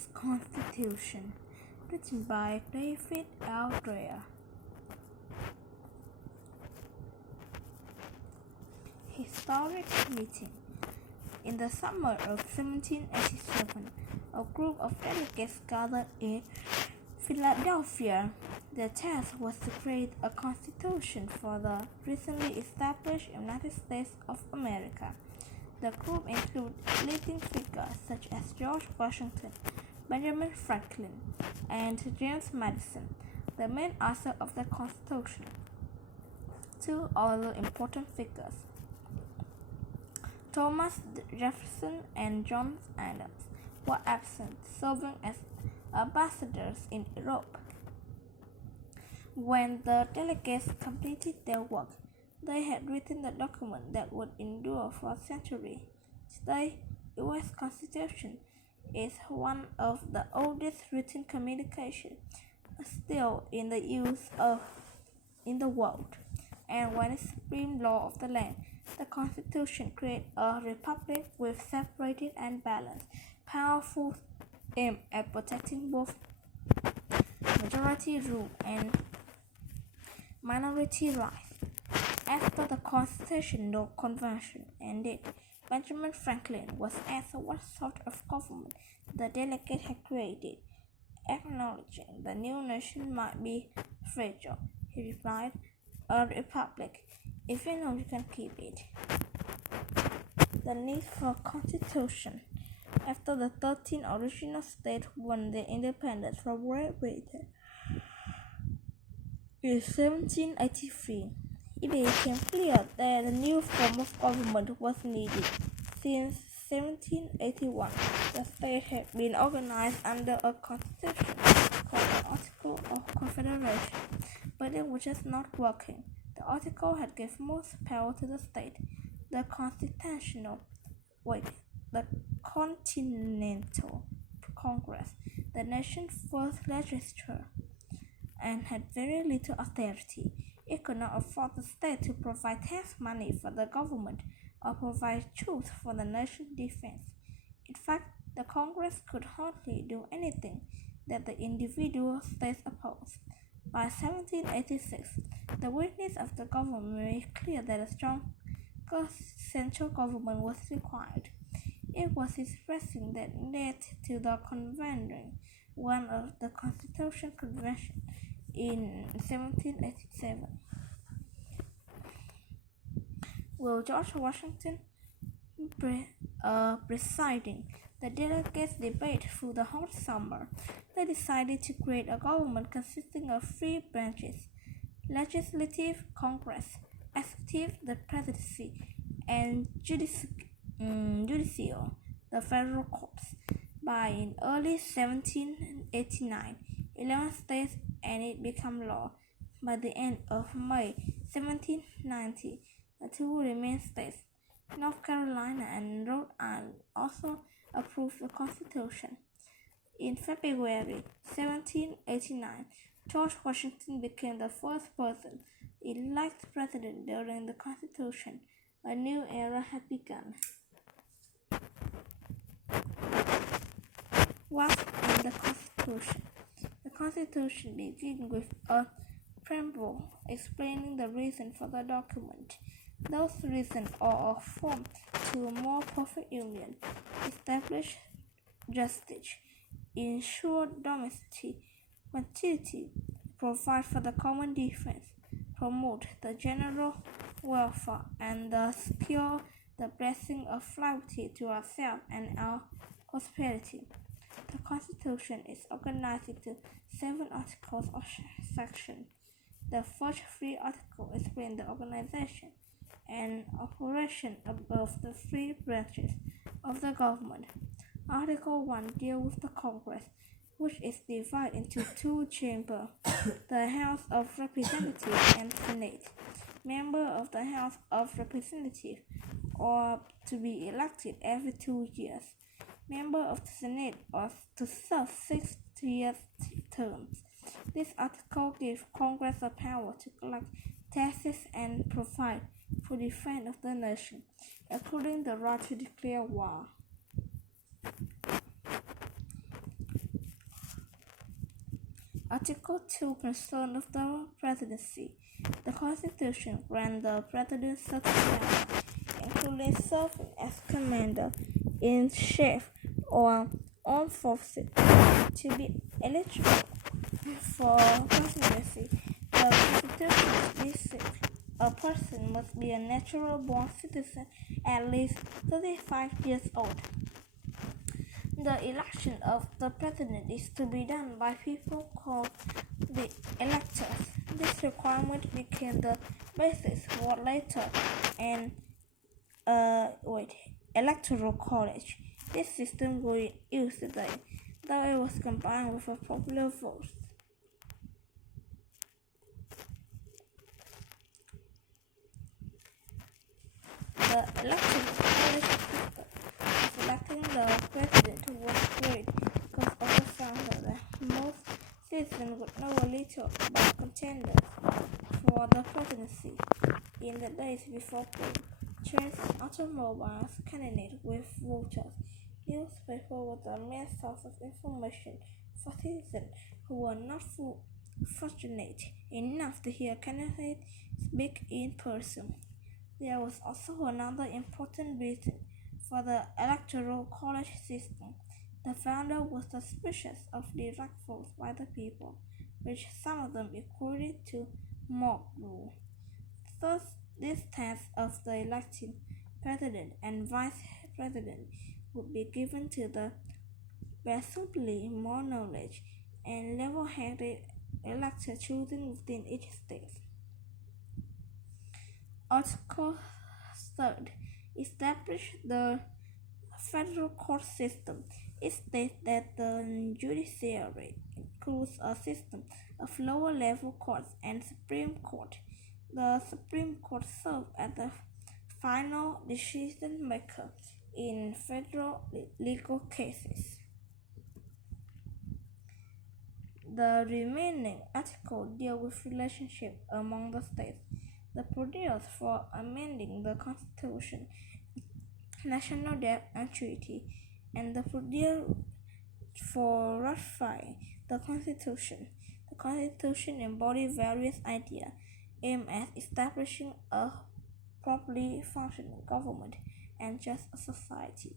U.S. Constitution, written by David L. Dreher. Historic meeting. In the summer of 1787, a group of delegates gathered in Philadelphia. The task was to create a constitution for the recently established United States of America. The group included leading figures such as George Washington, Benjamin Franklin, and James Madison, the main author of the Constitution. Two other important figures, Thomas Jefferson and John Adams, were absent, serving as ambassadors in Europe. When the delegates completed their work, they had written a document that would endure for centuries. Today, the U.S. Constitution is one of the oldest written communications still in the use in the world, and when the supreme law of the land. The Constitution creates a republic with separated and balanced, powerful aimed at protecting both majority rule and minority rights. After the Constitutional Convention ended, Benjamin Franklin was asked what sort of government the delegate had created. Acknowledging the new nation might be fragile, he replied, "A republic, if you know you can keep it." The need for a constitution. After the 13 original states won their independence from Great Britain in 1783, it became clear that a new form of government was needed. Since 1781, the states had been organized under a constitution called the Article of Confederation, but it was just not working. The article had given most power to the state. The Continental Congress, the nation's first legislature, and had very little authority. It could not afford the state to provide tax money for the government or provide troops for the nation's defense. In fact, the Congress could hardly do anything that the individual states opposed. By 1786, the weakness of the government made clear that a stronger central government was required. It was his pressing that led to the convening one of the Constitutional Convention in 1787. With George Washington presiding, the delegates debated through the whole summer. They decided to create a government consisting of three branches: legislative, Congress; executive, the presidency; and judicial, the federal courts. By early 1789, 11 states and it became law. By the end of May 1790, the two remaining states, North Carolina and Rhode Island, also approved the Constitution. In February 1789, George Washington became the first person elected president during the Constitution. A new era had begun. What's in the Constitution? The Constitution begins with a preamble explaining the reason for the document. Those reasons are a form to a more perfect union, establish justice, ensure domesticity, provide for the common defense, promote the general welfare, and secure the blessing of liberty to ourselves and our prosperity. The Constitution is organized into 7 articles or sections. The first 3 articles explain the organization and operation of the 3 branches of the government. Article 1 deals with the Congress, which is divided into 2 chambers, the House of Representatives and Senate. Members of the House of Representatives are to be elected every 2 years. Members of the Senate are to serve 6-year terms. This article gives Congress the power to collect taxes and provide for the defense of the nation, including the right to declare war. Article 2 concerned of the presidency. The Constitution grants the president certain powers, including serving as commander-in-chief or armed forces. To be eligible for presidency, the Constitution specifies a person must be a natural-born citizen at least 35 years old. The election of the president is to be done by people called the electors. This requirement became the basis for later and electoral college. This system was used today, though it was combined with a popular vote. The electoral college system of electing the president was great because of the fact that most citizens would know a little about contenders for the presidency. In the days before polls, trains, automobiles, candidates with voters, newspapers were the main source of information for citizens who were not fortunate enough to hear candidates speak in person. There was also another important reason for the electoral college system. The founder was suspicious of direct votes by the people, which some of them equated to mob rule. Thus, this task of the electing president and vice president would be given to the presumably more knowledge and level-headed elector chosen within each state. Article 3 established the federal court system. It states that the judiciary includes a system of lower-level courts and Supreme Court. The Supreme Court serves as the final decision maker in federal legal cases. The remaining articles deal with relationship among the states. The procedures for amending the Constitution, national debt and treaty, and the procedure for ratifying the Constitution. The Constitution embodies various ideas aimed at establishing a properly functioning government and just a society.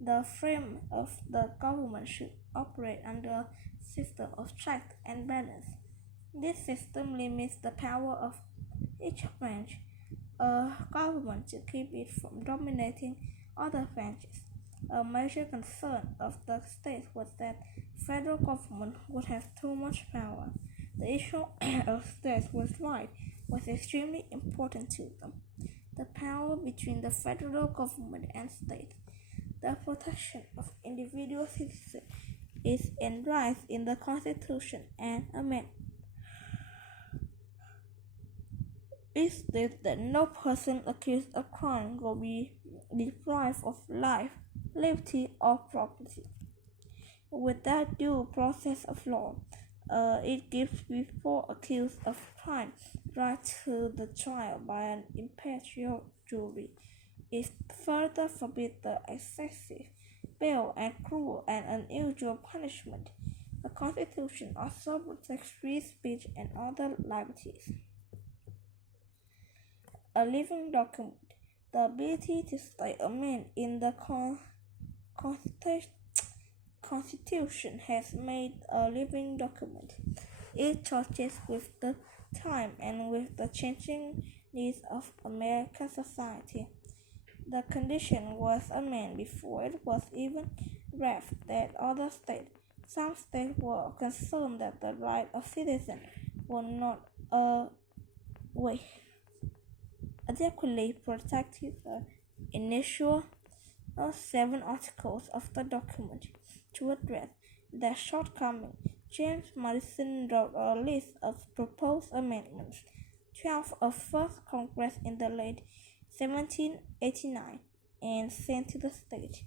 The frame of the government should operate under a system of checks and balance. This system limits the power of each branch of government to keep it from dominating other branches. A major concern of the state was that federal government would have too much power. The issue of states' rights was extremely important to them. The power between the federal government and states. The protection of individual citizens is enshrined in the Constitution and amendment. It states that no person accused of crime will be deprived of life, liberty, or property without due process of law. It gives people accused of crime right to the trial by an impartial jury. It further forbids the excessive bail and cruel and unusual punishment. The Constitution also protects free speech and other liberties. A living document. The ability to stay amend in the Constitution has made a living document. It changes with the time and with the changing needs of American society. The condition was amended before it was even drafted at other states. Some states were concerned that the rights of citizens were not adequately protected. The initial 7 articles of the document to address their shortcomings. James Madison wrote a list of proposed amendments. 12 of first Congress in the late 1789 and sent to the states.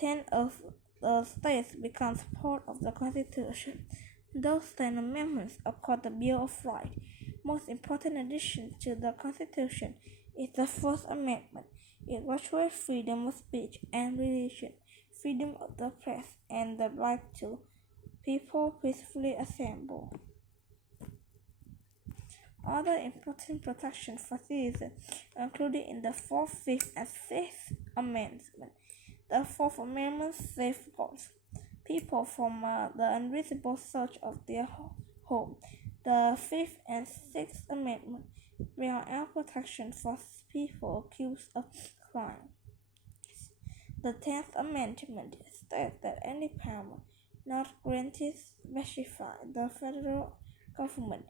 10 of the states becomes part of the Constitution. Those 10 amendments are called the Bill of Rights. Most important addition to the Constitution is the First Amendment. It requires freedom of speech and religion, freedom of the press, and the right to people peacefully assemble. Other important protections for citizens are included in the 4th, 5th, and 6th Amendments. The 4th Amendment safeguards people from the unreasonable search of their home. The 5th and 6th Amendment provide protection for people accused of crime. The 10th Amendment states that any power not granted specify the federal government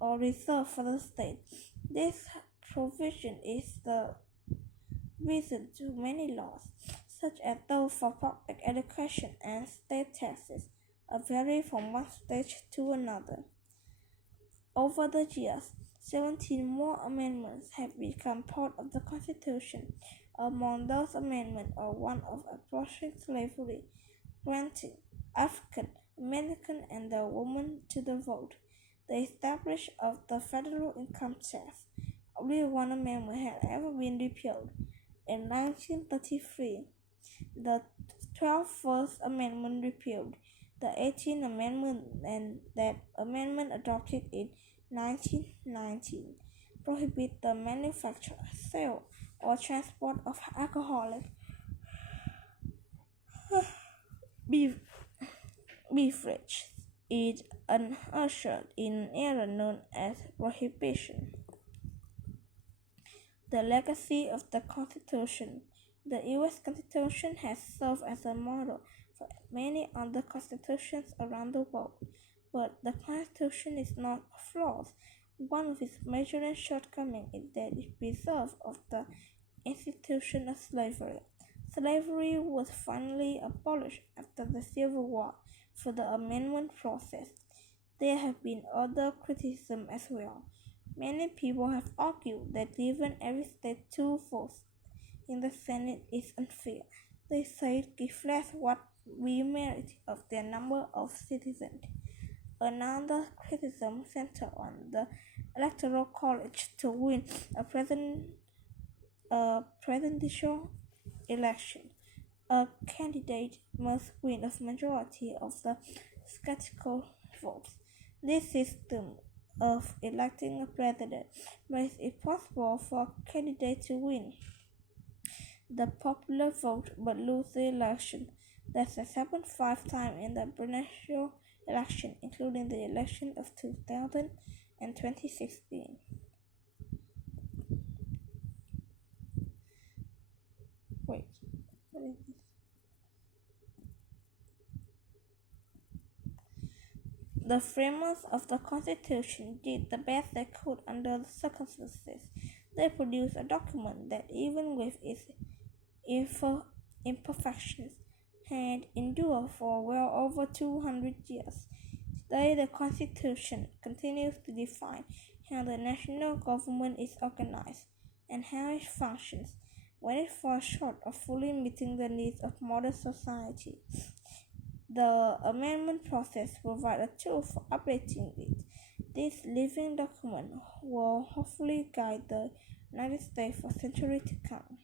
or reserved for the state. This provision is the reason to many laws, such as those for public education and state taxes, vary from one state to another. Over the years, 17 more amendments have become part of the Constitution. Among those amendments are one of abolishing slavery, granting African American and the woman to the vote, the establishment of the federal income tax. Only one amendment had ever been repealed. In 1933, the 12th First Amendment repealed the 18th Amendment, and that amendment adopted in 1919 prohibit the manufacture, sale, or transport of alcoholic beverage. It ushered in an era known as Prohibition. The legacy of the Constitution. The U.S. Constitution has served as a model for many other constitutions around the world, but the Constitution is not flawed. One of its major shortcomings is that it preserves the institution of slavery. Slavery was finally abolished after the Civil War for the amendment process. There have been other criticisms as well. Many people have argued that giving every state 2 votes in the Senate is unfair. They say it reflects what we merit of their number of citizens. Another criticism centers on the Electoral College. To win a presidential election, a candidate must win a majority of the statistical votes. This system of electing a president makes it possible for a candidate to win the popular vote but lose the election. That has happened 5 times in the presidential election, including the election of 2000 and 2016. Wait, what is this? The framers of the Constitution did the best they could under the circumstances. They produced a document that, even with its imperfections, had endured for well over 200 years. Today, the Constitution continues to define how the national government is organized and how it functions. When it falls short of fully meeting the needs of modern society, the amendment process provides a tool for updating it. This living document will hopefully guide the United States for centuries to come.